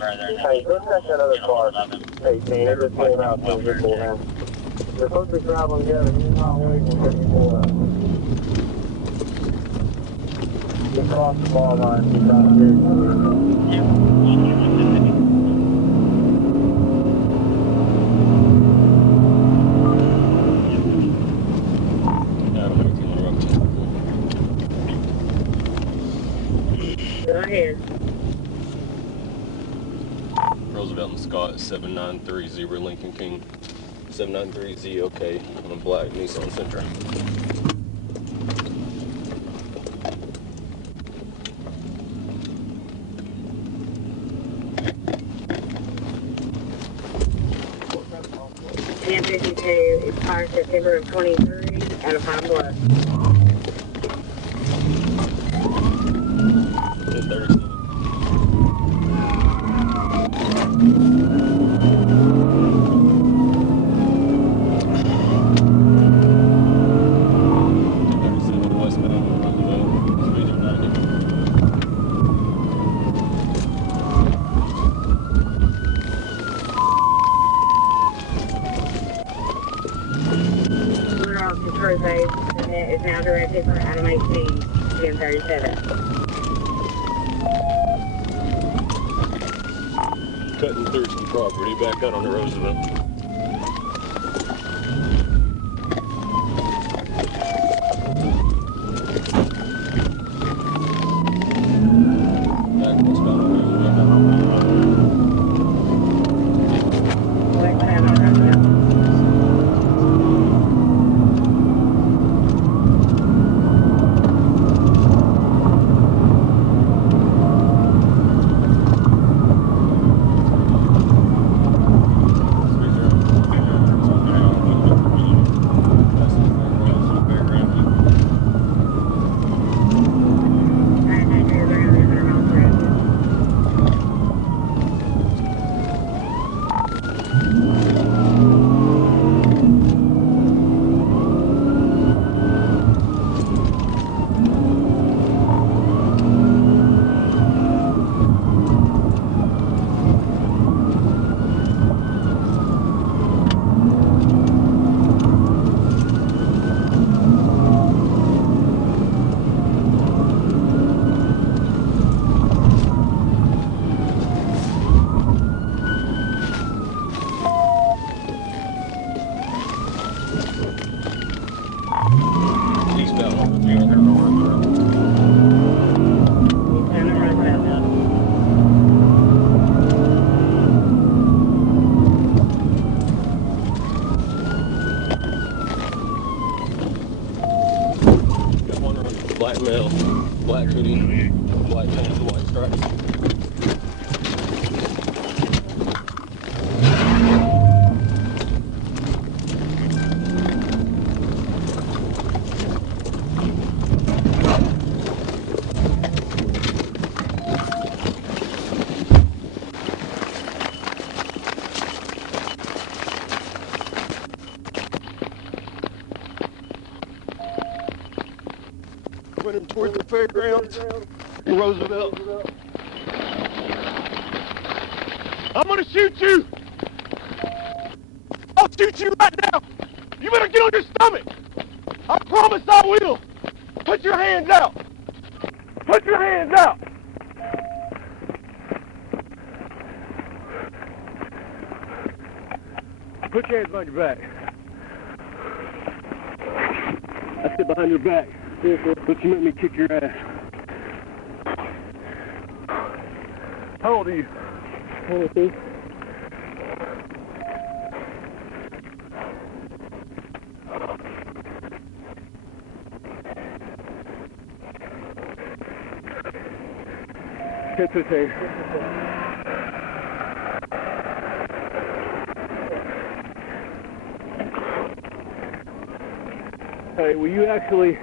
Hey, go check that other car. 18, it just came out, so just pull in. They're supposed to be traveling together. He's not waiting until you pull up. Just cross the ball line. He's not here. Go ahead. Roosevelt and Scott, 7930 Lincoln King. 793Z, okay, on a black Nissan Sentra. M52 expired September of 23 out of Pine Bluff. 1037. Trooper Base is now directed for Adam 18, 1037. Cutting through some property back out on the Roosevelt. Black male, black hoodie, black pants, white stripes. 'em toward the fairgrounds in Roosevelt. I'm gonna shoot you! I'll shoot you right now! You better get on your stomach! I promise I will! Put your hands out! Put your hands out! Put your hands behind your back. That's it, behind your back. Don't you make me kick your ass. How old are you? 22. Hit the tape. Hey, will you actually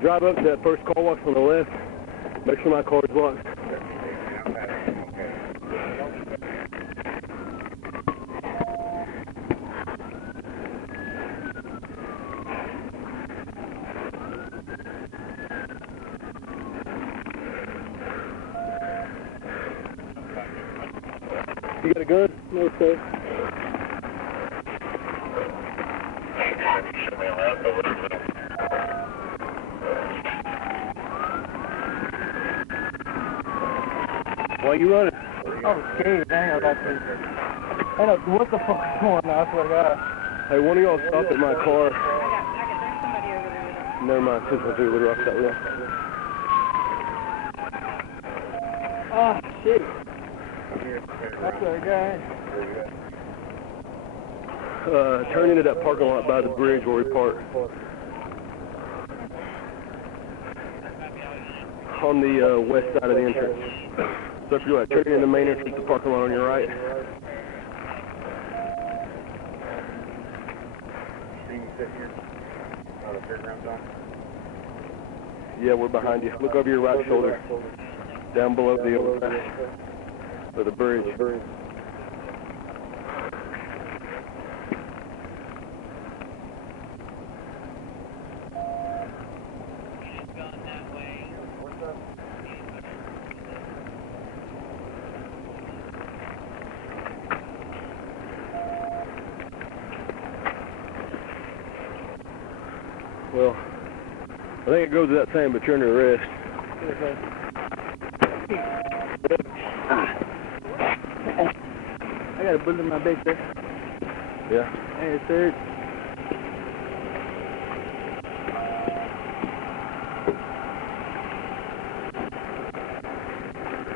drive up to that first car wash on the left? Make sure my car is locked. You got a gun? No, sir. Why are you running? I was scared, man. I got this. I know what the fuck is going on, I swear to God. Hey, one of y'all stop at my car. I can bring somebody over there. Never mind, 612 Little Rock, that way. Ah, shit. That's our guy. Turn into that parking lot by the bridge where we park. On the west side of the entrance. So if you're like turning in the main entrance, the parking lot on your right. Yeah, we're behind you. Look over your right shoulder. Down below the overpass. Or the bridge. Well, I think it goes without saying, but you're under arrest. I got a bullet in my back, sir. Yeah. Hey, sir.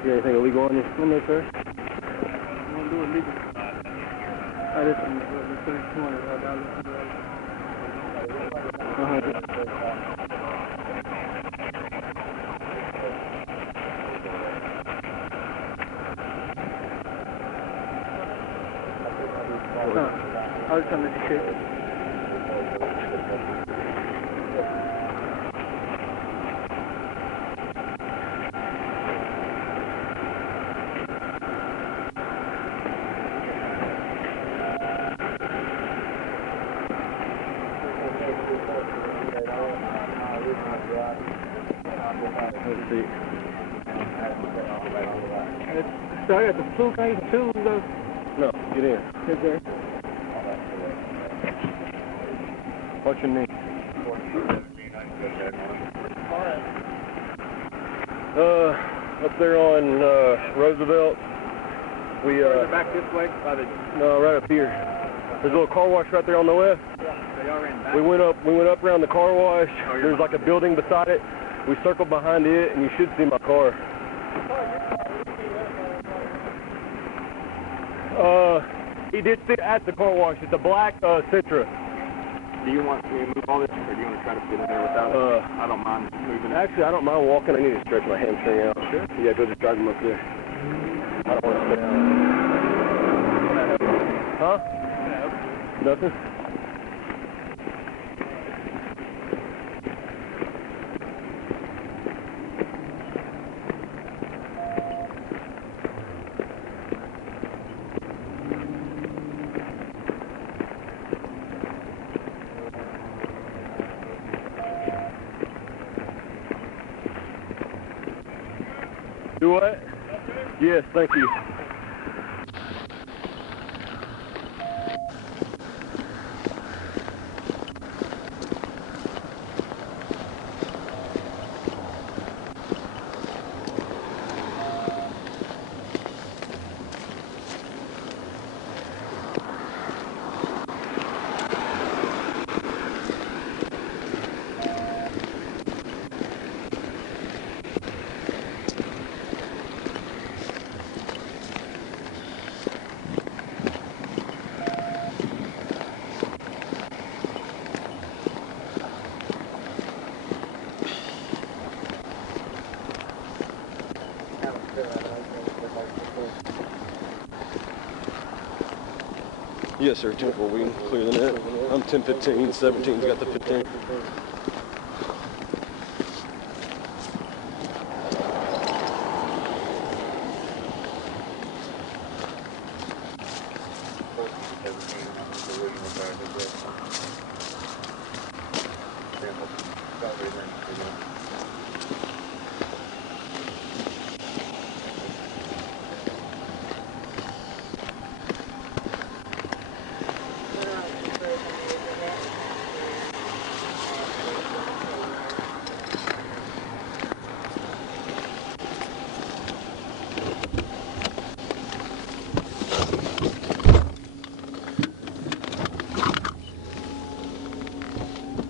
You got anything illegal on you? No, sir. I want to do it legal. I just want to do it. I was trying to do shit. Let's see. So I got the flu case too, though. No, get in. Yes, sir. What's your name? Up there on Roosevelt. We back this way by the. no, right up here. There's a little car wash right there on the left. So y'all ran back. We went up around the car wash. There's like a building beside it. We circled behind it, and you should see my car. He did sit at the car wash. It's a black Sentra. Do you want me to move all this, or do you want to try to get in there without it? I don't mind moving it. Actually, I don't mind walking. I need to stretch my hamstring out. Sure. Yeah, go just drive him up there. I don't want to sit down. Huh? Nothing? Do what? Yes, thank you. Yes, sir. 10-4. We can clear the net. I'm 10-15. 17's got the 15.